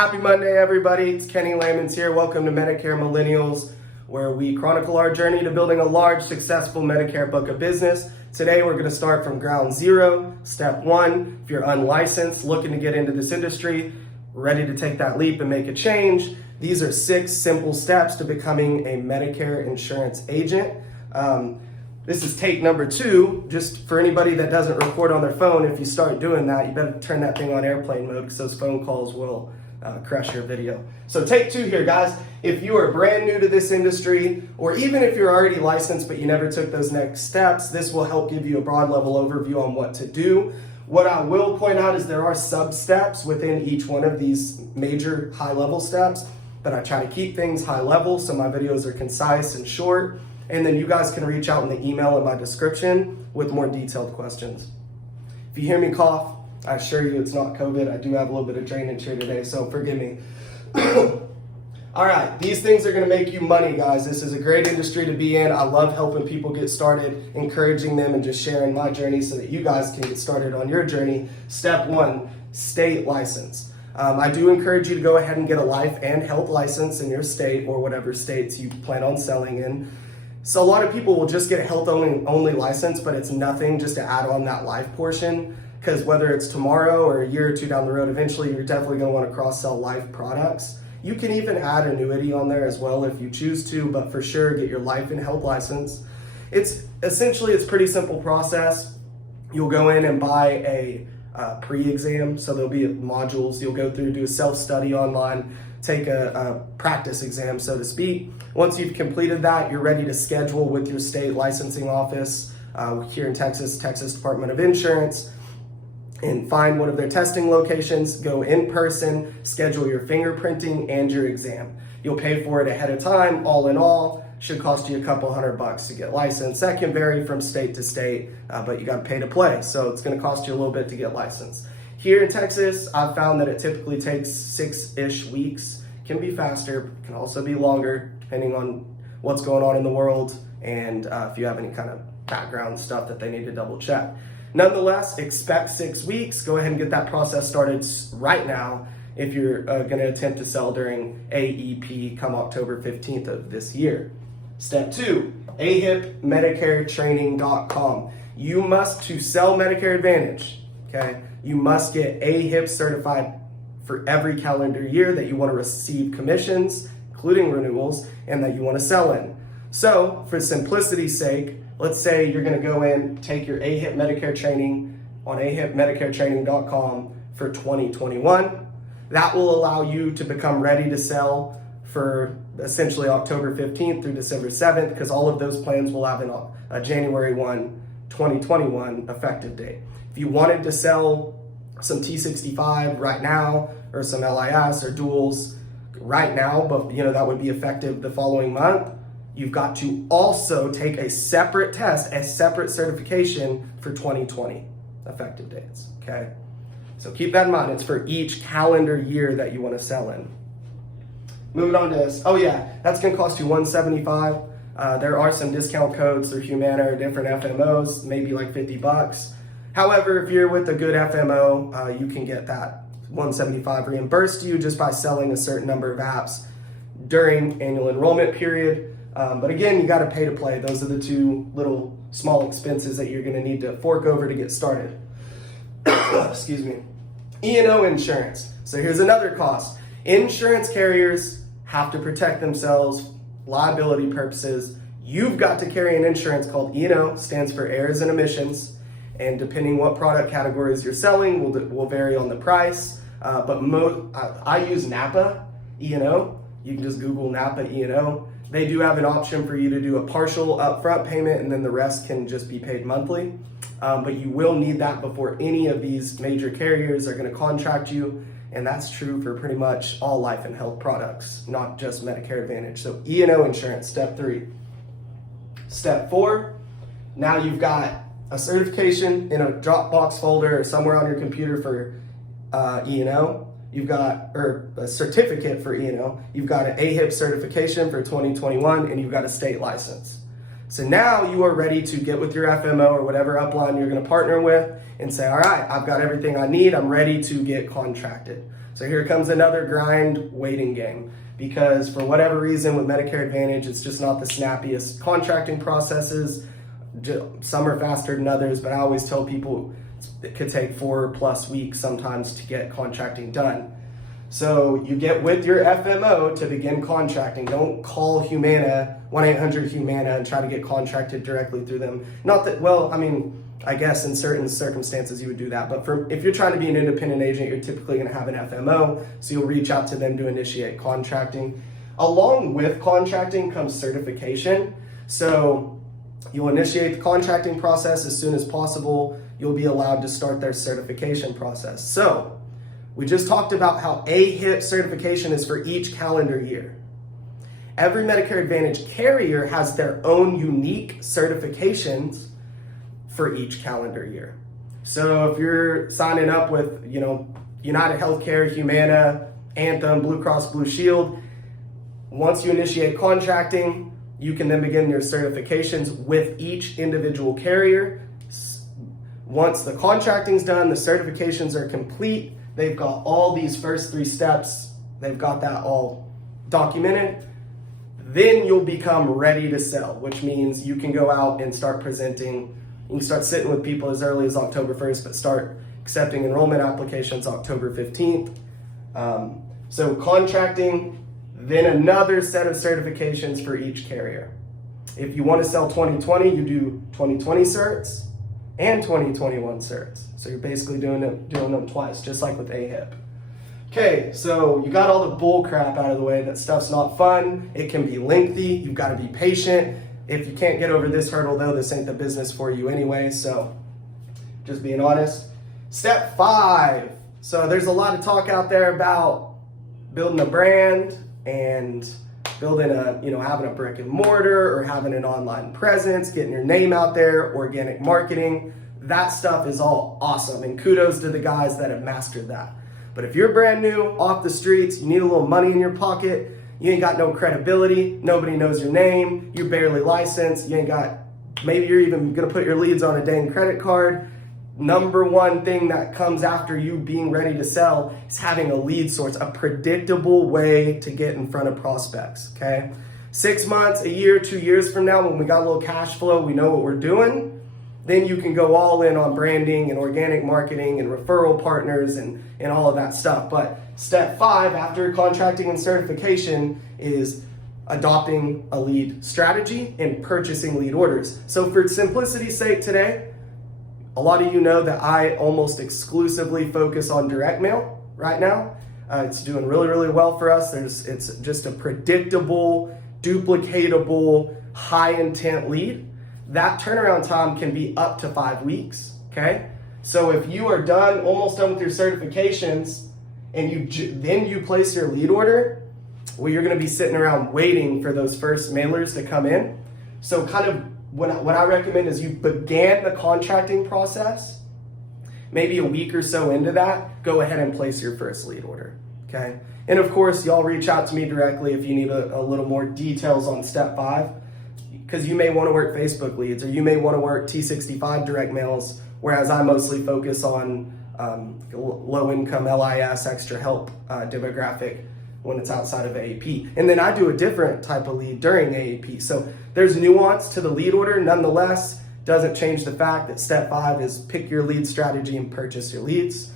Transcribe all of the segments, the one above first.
Happy Monday, everybody. It's Kenny Lamons here. Welcome to Medicare Millennials, where we chronicle our journey to building a large, successful Medicare book of business. Today, we're going to start from ground zero. Step one, if you're unlicensed, looking to get into this industry, ready to take that leap and make a change, these are 6 simple steps to becoming a Medicare Insurance Agent. This is take number 2. Just for anybody that doesn't record on their phone, if you start doing that, you better turn that thing on airplane mode because those phone calls will crush your video. So take 2 here, guys. If you are brand new to this industry, or even if you're already licensed but you never took those next steps, this will help give you a broad level overview on what to do. What I will point out is there are sub-steps within each one of these major high-level steps, but I try to keep things high level so my videos are concise and short. And then you guys can reach out in the email in my description with more detailed questions. If you hear me cough, I assure you it's not COVID. I do have a little bit of drainage here today, so forgive me. All right, these things are gonna make you money, guys. This is a great industry to be in. I love helping people get started, encouraging them, and just sharing my journey so that you guys can get started on your journey. Step 1, state license. I do encourage you to go ahead and get a life and health license in your state or whatever states you plan on selling in. So a lot of people will just get a health only license, but it's nothing just to add on that life portion, because whether it's tomorrow or a year or 2 down the road, eventually you're definitely going to want to cross-sell life products. You can even add annuity on there as well if you choose to, but for sure get your life and health license. It's pretty simple process. You'll go in and buy a pre-exam, so there'll be modules you'll go through, do a self-study online, take a practice exam, so to speak. Once you've completed that, you're ready to schedule with your state licensing office here in Texas Department of Insurance, and find one of their testing locations, go in person, schedule your fingerprinting and your exam. You'll pay for it ahead of time. All in all, should cost you a couple $100 to get licensed. That can vary from state to state, but you got to pay to play, so it's going to cost you a little bit to get licensed. Here in Texas, I've found that it typically takes 6-ish weeks. Can be faster, can also be longer, depending on what's going on in the world and if you have any kind of background stuff that they need to double check. Nonetheless, expect 6 weeks. Go ahead and get that process started right now if you're going to attempt to sell during AEP come October 15th of this year. Step 2, ahipmedicaretraining.com. You must, to sell Medicare Advantage, okay, you must get AHIP certified for every calendar year that you want to receive commissions, including renewals, and that you want to sell in. So, for simplicity's sake, let's say you're going to go in, take your AHIP Medicare training on ahipmedicaretraining.com for 2021. That will allow you to become ready to sell for essentially October 15th through December 7th, because all of those plans will have a January 1, 2021 effective date. If you wanted to sell some T65 right now, or some LIS or duals right now, but that would be effective the following month, you've got to also take a separate test, a separate certification for 2020 effective dates, okay? So keep that in mind. It's for each calendar year that you want to sell in. Moving on to this. Oh yeah, that's going to cost you $175. There are some discount codes through Humana or different FMOs, maybe like $50. However, if you're with a good FMO, you can get that $175 reimbursed to you just by selling a certain number of apps during annual enrollment period. But again, you got to pay to play. Those are the 2 little small expenses that you're going to need to fork over to get started. Excuse me. E&O insurance. So here's another cost. Insurance carriers have to protect themselves, liability purposes. You've got to carry an insurance called E&O, stands for errors and omissions. And depending what product categories you're selling will vary on the price. But I use Napa E&O. You can just Google Napa E&O. They do have an option for you to do a partial upfront payment, and then the rest can just be paid monthly. But you will need that before any of these major carriers are going to contract you. And that's true for pretty much all life and health products, not just Medicare Advantage. So E&O insurance, step 3. Step 4, now you've got a certification in a Dropbox folder or somewhere on your computer for E&O. You've got, or a certificate for E&O. You've got an AHIP certification for 2021, and you've got a state license. So now you are ready to get with your FMO or whatever upline you're going to partner with and say, all right, I've got everything I need. I'm ready to get contracted. So So here comes another grind waiting game, because for whatever reason with Medicare Advantage, it's just not the snappiest contracting processes. Some are faster than others, but I always tell people it could take 4+ weeks sometimes to get contracting done. So you get with your FMO to begin contracting. Don't call Humana, 1-800-HUMANA, and try to get contracted directly through them. Not that, well, I mean, I guess in certain circumstances you would do that, but if you're trying to be an independent agent, you're typically going to have an FMO, so you'll reach out to them to initiate contracting. Along with contracting comes certification. So you'll initiate the contracting process as soon as possible. You'll be allowed to start their certification process. So we just talked about how AHIP certification is for each calendar year. Every Medicare Advantage carrier has their own unique certifications for each calendar year. So if you're signing up with, United Healthcare, Humana, Anthem, Blue Cross Blue Shield, once you initiate contracting, you can then begin your certifications with each individual carrier. Once the contracting's done, the certifications are complete, they've got all these first 3 steps, they've got that all documented, then you'll become ready to sell, which means you can go out and start presenting. You can start sitting with people as early as October 1st, but start accepting enrollment applications October 15th. So contracting, then another set of certifications for each carrier. If you want to sell 2020, you do 2020 certs and 2021 certs. So you're basically doing them twice, just like with AHIP. Okay, so you got all the bull crap out of the way. That stuff's not fun. It can be lengthy. You've got to be patient. If you can't get over this hurdle, though, this ain't the business for you anyway. So just being honest. Step 5. So there's a lot of talk out there about building a brand and building having a brick and mortar or having an online presence, getting your name out there, organic marketing. That stuff is all awesome, and kudos to the guys that have mastered that. But if you're brand new, off the streets, you need a little money in your pocket, you ain't got no credibility, nobody knows your name, you're barely licensed, maybe you're even gonna put your leads on a dang credit card. Number one thing that comes after you being ready to sell is having a lead source, a predictable way to get in front of prospects, okay? 6 months, a year, 2 years from now, when we got a little cash flow, we know what we're doing, then you can go all in on branding and organic marketing and referral partners and all of that stuff. But step 5 after contracting and certification is adopting a lead strategy and purchasing lead orders. So for simplicity's sake today, a lot of you know that I almost exclusively focus on direct mail right now. It's doing really, really well for us. It's just a predictable, duplicatable, high intent lead. That turnaround time can be up to 5 weeks, okay? So if you are almost done with your certifications, and then you place your lead order, well, you're gonna be sitting around waiting for those first mailers to come in. So kind of what I recommend is you began the contracting process, maybe a week or so into that, go ahead and place your first lead order, okay? And of course, y'all reach out to me directly if you need a little more details on step 5, because you may want to work Facebook leads, or you may want to work T65 direct mails, whereas I mostly focus on low income LIS, extra help demographic when it's outside of AAP. And then I do a different type of lead during AAP. So there's nuance to the lead order. Nonetheless, doesn't change the fact that step 5 is pick your lead strategy and purchase your leads.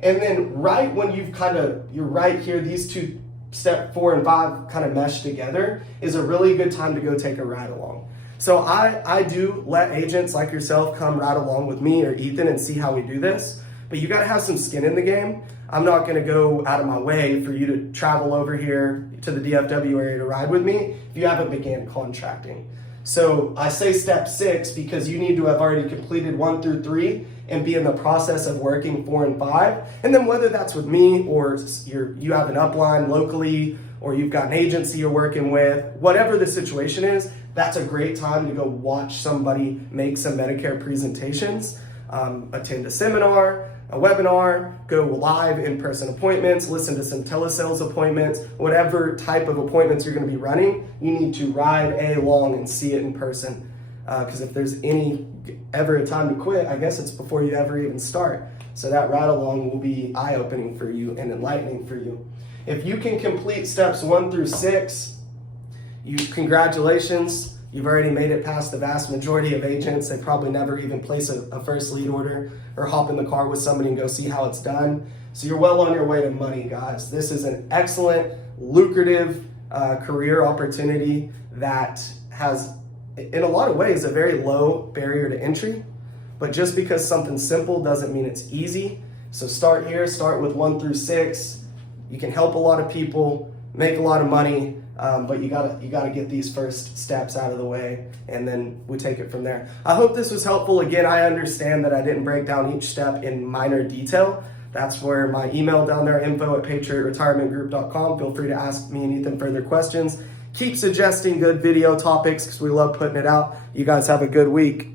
And then right when you're right here, these two, step 4 and 5 kind of mesh together, is a really good time to go take a ride along. So I do let agents like yourself come ride along with me or Ethan and see how we do this, but you gotta have some skin in the game. I'm not gonna go out of my way for you to travel over here to the DFW area to ride with me if you haven't began contracting. So I say step 6 because you need to have already completed 1 through 3 and be in the process of working 4 and 5. And then whether that's with me or you have an upline locally or you've got an agency you're working with, whatever the situation is, that's a great time to go watch somebody make some Medicare presentations, attend a seminar, a webinar, go live in-person appointments, listen to some telesales appointments, whatever type of appointments you're gonna be running, you need to ride along and see it in person. Because if there's any ever a time to quit, I guess it's before you ever even start. So that ride along will be eye-opening for you and enlightening for you. If you can complete steps 1 through 6, congratulations. You've already made it past the vast majority of agents. They probably never even place a first lead order or hop in the car with somebody and go see how it's done. So you're well on your way to money, guys. This is an excellent, lucrative career opportunity that has, in a lot of ways, a very low barrier to entry. But just because something's simple doesn't mean it's easy. So start here, start with 1 through 6. You can help a lot of people, make a lot of money, but you gotta get these first steps out of the way, and then we take it from there. I hope this was helpful. Again, I understand that I didn't break down each step in minor detail. That's where my email down there, info@patriotretirementgroup.com. Feel free to ask me anything further questions. Keep suggesting good video topics because we love putting it out. You guys have a good week.